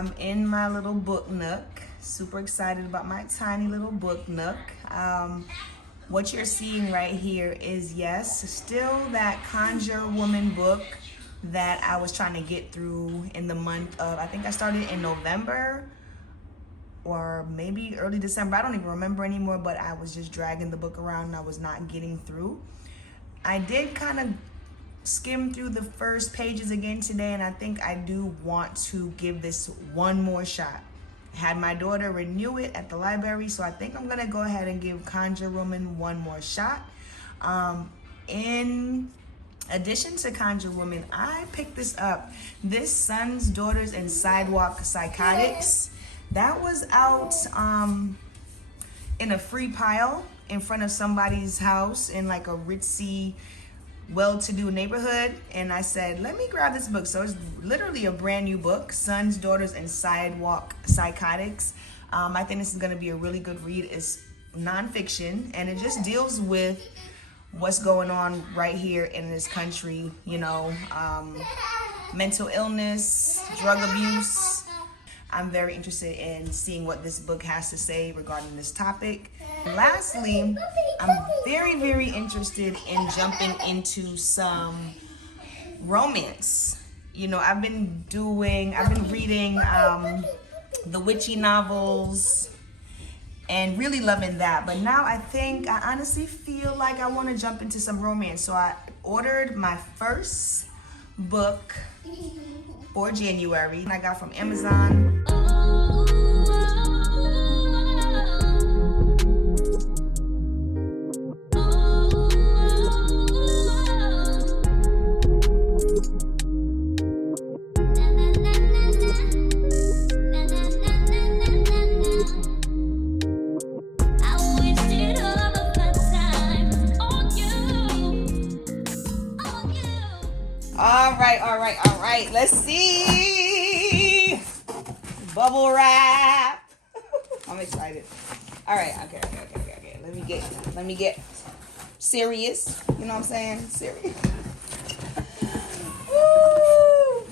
I'm in my little book nook. Super excited about my tiny little book nook. What you're seeing right here is, yes, still that Conjure Woman book that I was trying to get through in the month of, I think I started in November or maybe early December. I don't even remember anymore, but I was just dragging the book around and I was not getting through. I did kind of skim through the first pages again today, and I think I do want to give this one more shot. I had my daughter renew it at the library, so I think I'm gonna go ahead and give Conjure Woman one more shot. In addition to Conjure Woman, I picked this up. This Sons, Daughters, and Sidewalk Psychotics. That was out in a free pile in front of somebody's house in like a ritzy, well-to-do neighborhood, and I said, let me grab this book. So it's literally a brand new book, Sons, Daughters, and Sidewalk Psychotics. I think this is going to be a really good read. It's nonfiction, and it just deals with what's going on right here in this country, you know, mental illness, drug abuse. I'm very interested in seeing what this book has to say regarding this topic. And lastly, I'm very, very interested in jumping into some romance. You know, I've been reading the witchy novels and really loving that. But now I honestly feel like I want to jump into some romance. So I ordered my first book for January, and I got from Amazon. All right. Let's see. Bubble wrap. I'm excited. All right. Okay. Let me get serious. You know what I'm saying? Serious. Woo.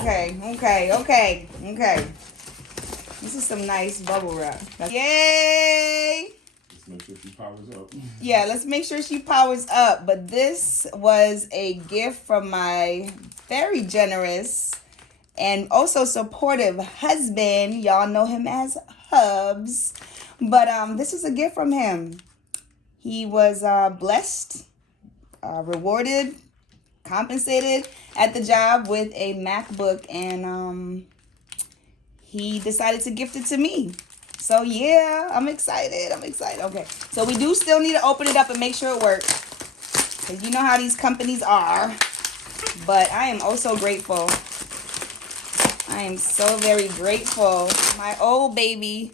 Okay. This is some nice bubble wrap. Yay! Make sure she powers up. Yeah, let's make sure she powers up. But this was a gift from my very generous and also supportive husband. Y'all know him as Hubs. But this is a gift from him. He was blessed, rewarded, compensated at the job with a MacBook, and he decided to gift it to me. So yeah, I'm excited. Okay, so we do still need to open it up and make sure it works, because you know how these companies are. But I am also grateful. I am so very grateful. My old baby,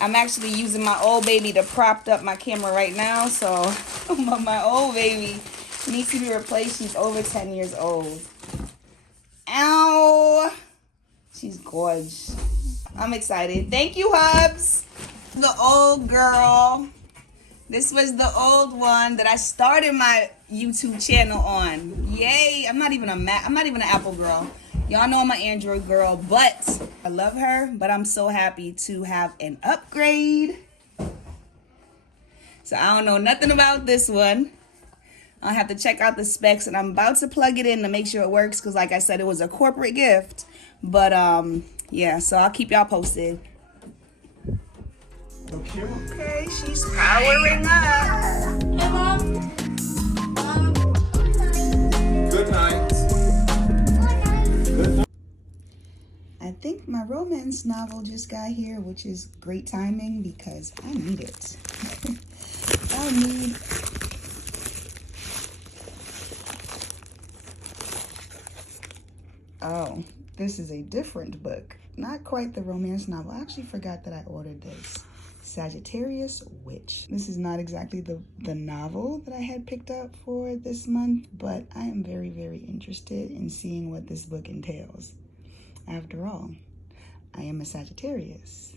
I'm actually using my old baby to prop up my camera right now. So my old baby needs to be replaced. She's over 10 years old. Ow! She's gorgeous. I'm excited. Thank you, Hubs. The old girl. This was the old one that I started my YouTube channel on. Yay! I'm not even an Apple girl. Y'all know I'm an Android girl, but I love her. But I'm so happy to have an upgrade. So I don't know nothing about this one. I'll have to check out the specs, and I'm about to plug it in to make sure it works, because like I said, it was a corporate gift. But yeah, so I'll keep y'all posted. Okay, she's powering up. Hey, Mom. Good night. I think my romance novel just got here, which is great timing because I need it. Oh, this is a different book. Not quite the romance novel. I actually forgot that I ordered this. Sagittarius Witch. This is not exactly the novel that I had picked up for this month, but I am very, very interested in seeing what this book entails. After all, I am a Sagittarius,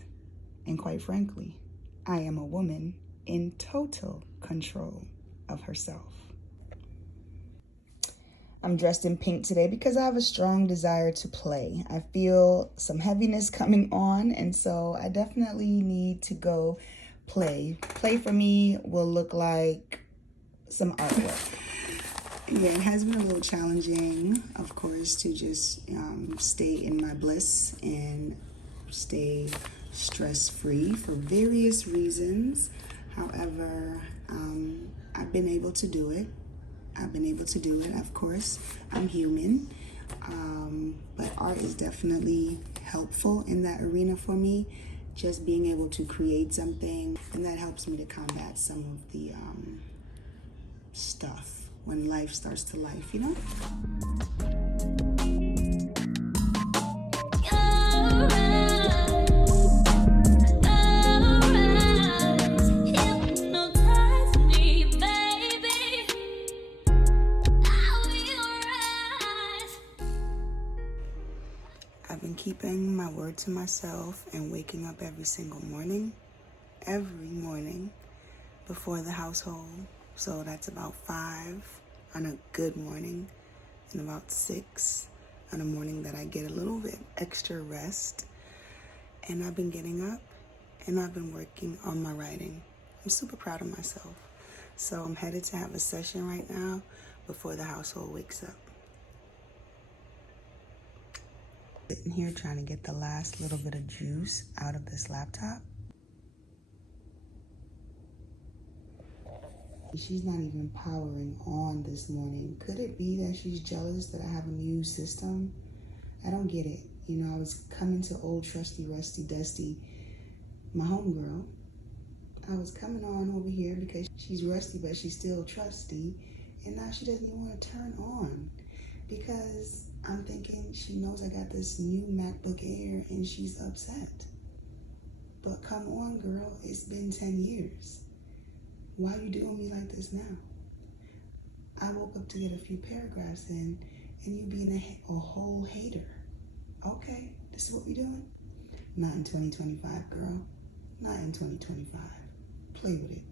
and quite frankly, I am a woman in total control of herself. I'm dressed in pink today because I have a strong desire to play. I feel some heaviness coming on, and so I definitely need to go play. Play for me will look like some artwork. Yeah, it has been a little challenging, of course, to just stay in my bliss and stay stress-free for various reasons. However, I've been able to do it. Of course, I'm human. But art is definitely helpful in that arena for me. Just being able to create something, and that helps me to combat some of the stuff when life starts to life, you know? I've been keeping my word to myself and waking up every single morning, before the household. So that's about 5 on a good morning and about 6 on a morning that I get a little bit extra rest. And I've been getting up and I've been working on my writing. I'm super proud of myself. So I'm headed to have a session right now before the household wakes up. Sitting here trying to get the last little bit of juice out of this laptop. She's not even powering on this morning. Could it be that she's jealous that I have a new system? I don't get it. You know, I was coming to old trusty, rusty, dusty, my homegirl. I was coming on over here because she's rusty, but she's still trusty. And now she doesn't even want to turn on because I'm thinking she knows I got this new MacBook Air and she's upset. But come on, girl, it's been 10 years. Why are you doing me like this now? I woke up to get a few paragraphs in and you being a whole hater. Okay, this is what we doing? Not in 2025, girl. Not in 2025. Play with it.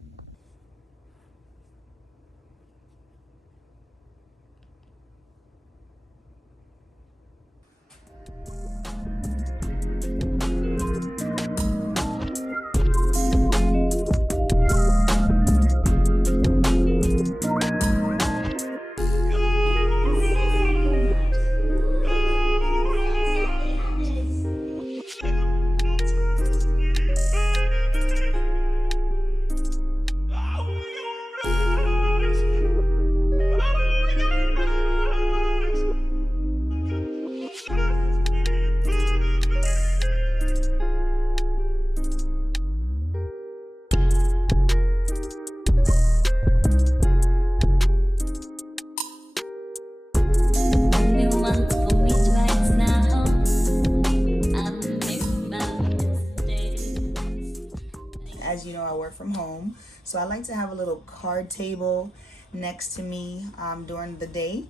As you know, I work from home, so I like to have a little card table next to me during the day.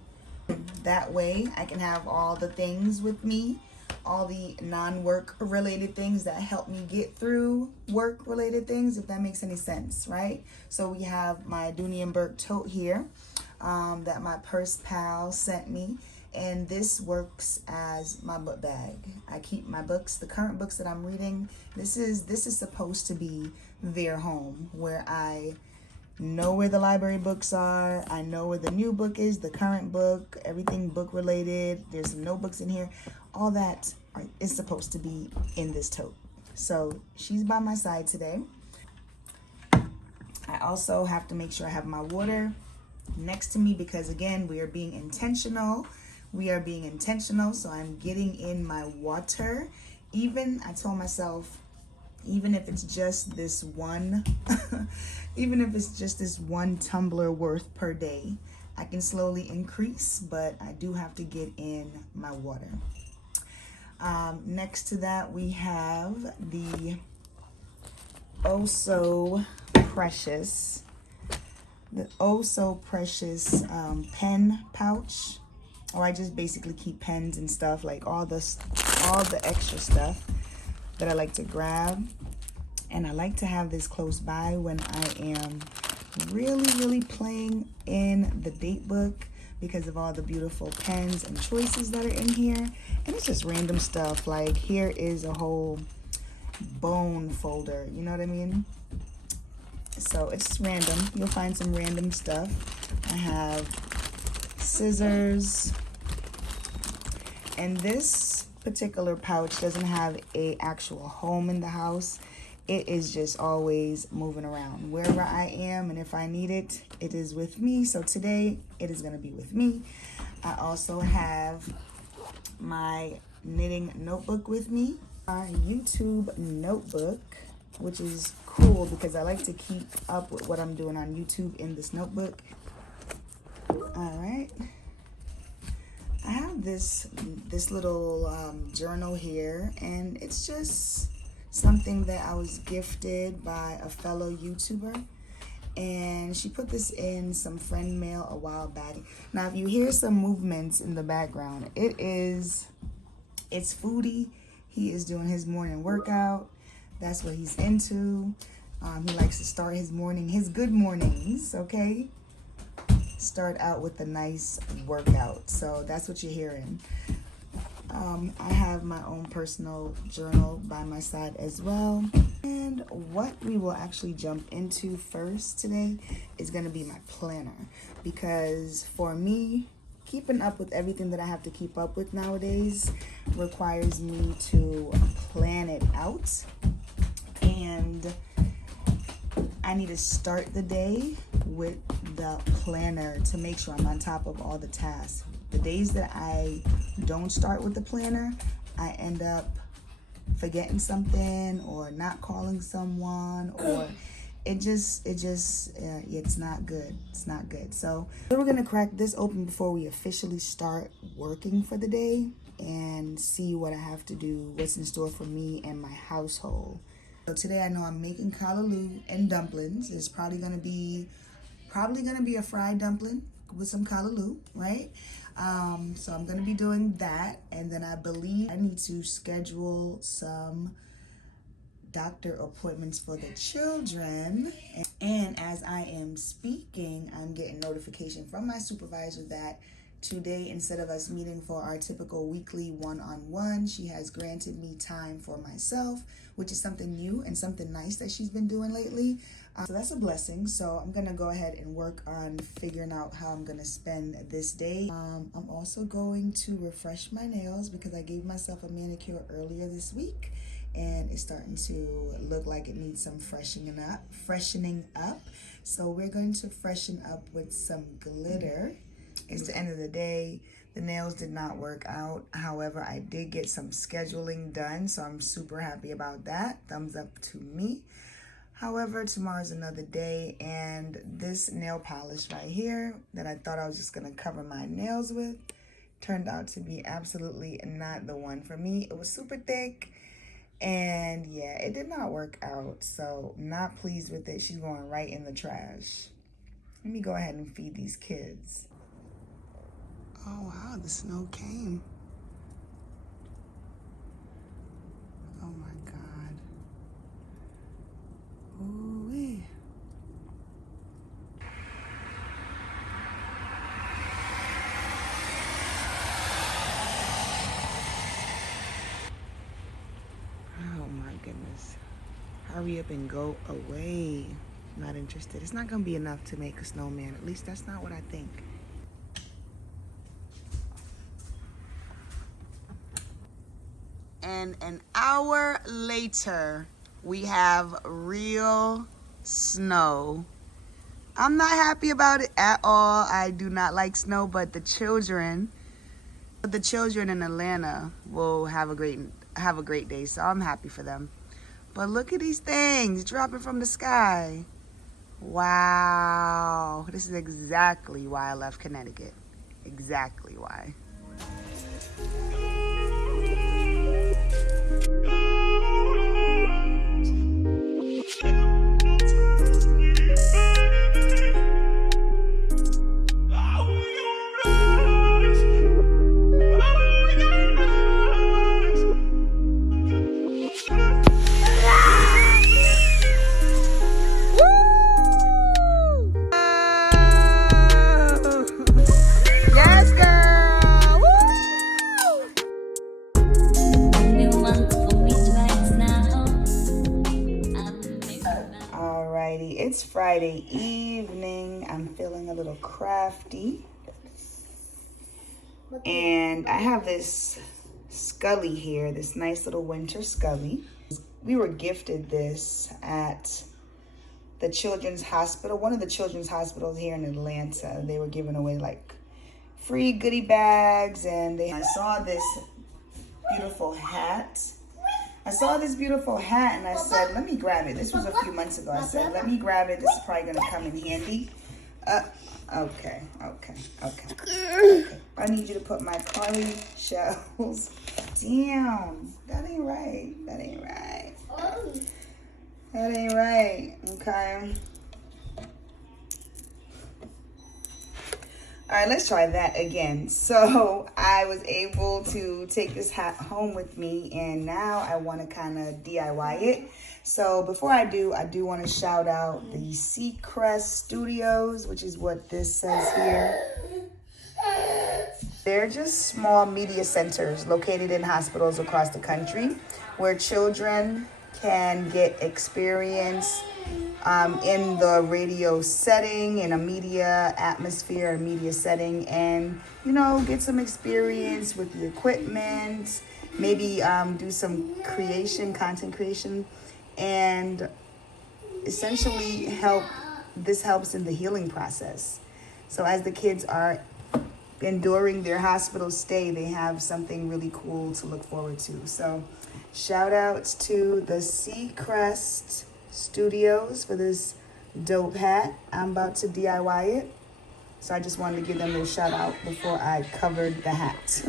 That way I can have all the things with me, all the non-work related things that help me get through work related things, if that makes any sense, right? So we have my Dooney & Bourke tote here that my purse pal sent me. And this works as my book bag. I keep my books, the current books that I'm reading. This is supposed to be their home, where I know where the library books are. I know where the new book is, the current book, everything book related. There's some notebooks in here. All that is supposed to be in this tote. So she's by my side today. I also have to make sure I have my water next to me because, again, we are being intentional. So I'm getting in my water. I told myself, even if it's just this one, tumbler worth per day, I can slowly increase, but I do have to get in my water. Next to that, we have the precious pen pouch. Or I just basically keep pens and stuff, like all the extra stuff that I like to grab. And I like to have this close by when I am really, really playing in the date book, because of all the beautiful pens and choices that are in here. And it's just random stuff. Like here is a whole bone folder, you know what I mean? So it's random. You'll find some random stuff. I have scissors. And this particular pouch doesn't have a actual home in the house. It is just always moving around. Wherever I am and if I need it, it is with me. So today it is gonna be with me. I also have my knitting notebook with me. My YouTube notebook, which is cool because I like to keep up with what I'm doing on YouTube in this notebook. All right. I have this little journal here, and it's just something that I was gifted by a fellow YouTuber, and she put this in some friend mail a while back. Now, if you hear some movements in the background, it's Foodie. He is doing his morning workout. That's what he's into. He likes to start his good mornings, okay? Start out with a nice workout. So that's what you're hearing. I have my own personal journal by my side as well. And what we will actually jump into first today is going to be my planner. Because for me, keeping up with everything that I have to keep up with nowadays requires me to plan it out. And I need to start the day with the planner to make sure I'm on top of all the tasks. The days that I don't start with the planner, I end up forgetting something or not calling someone, or it's not good. It's not good. So we're gonna crack this open before we officially start working for the day and see what I have to do, what's in store for me and my household. So today I know I'm making callaloo and dumplings. It's probably gonna be a fried dumpling with some callaloo, right? So I'm gonna be doing that, and then I believe I need to schedule some doctor appointments for the children. And as I am speaking, I'm getting notification from my supervisor that today, instead of us meeting for our typical weekly one-on-one, she has granted me time for myself, which is something new and something nice that she's been doing lately. So that's a blessing. So I'm gonna go ahead and work on figuring out how I'm gonna spend this day. I'm also going to refresh my nails because I gave myself a manicure earlier this week, and it's starting to look like it needs some freshening up. So we're going to freshen up with some glitter. It's the end of the day. The nails did not work out. However, I did get some scheduling done, so I'm super happy about that. Thumbs up to me. However, tomorrow's another day, and this nail polish right here that I thought I was just gonna cover my nails with turned out to be absolutely not the one for me. It was super thick, and yeah, it did not work out, so not pleased with it. She's going right in the trash. Let me go ahead and feed these kids. Oh wow, the snow came. Oh my God. Ooh-wee. Oh my goodness. Hurry up and go away. Not interested. It's not gonna be enough to make a snowman. At least that's not what I think. And an hour later, we have real snow. I'm not happy about it at all. I do not like snow, but the children in Atlanta will have a great day, so I'm happy for them. But look at these things dropping from the sky. Wow. This is exactly why I left Connecticut. Exactly why. Alrighty, it's Friday evening. I'm feeling a little crafty. And I have this Scully here, this nice little winter Scully. We were gifted this at the Children's Hospital, one of the Children's Hospitals here in Atlanta. They were giving away like free goodie bags, and I saw this beautiful hat. And I said, let me grab it. This was a few months ago. I said, let me grab it. This is probably gonna come in handy. Okay. I need you to put my Carly shells down. That ain't right. Okay. All right, let's try that again. So I was able to take this hat home with me, and now I want to kind of DIY it. So before I do want to shout out the Seacrest Studios, which is what this says here. They're just small media centers located in hospitals across the country where children can get experience in the radio setting, in a media atmosphere, a media setting, and, you know, get some experience with the equipment, maybe do some content creation, and essentially this helps in the healing process. So as the kids are enduring their hospital stay, they have something really cool to look forward to. So shout outs to the Seacrest Studios for this dope hat. I'm about to DIY it, so I just wanted to give them a shout out before I covered the hat.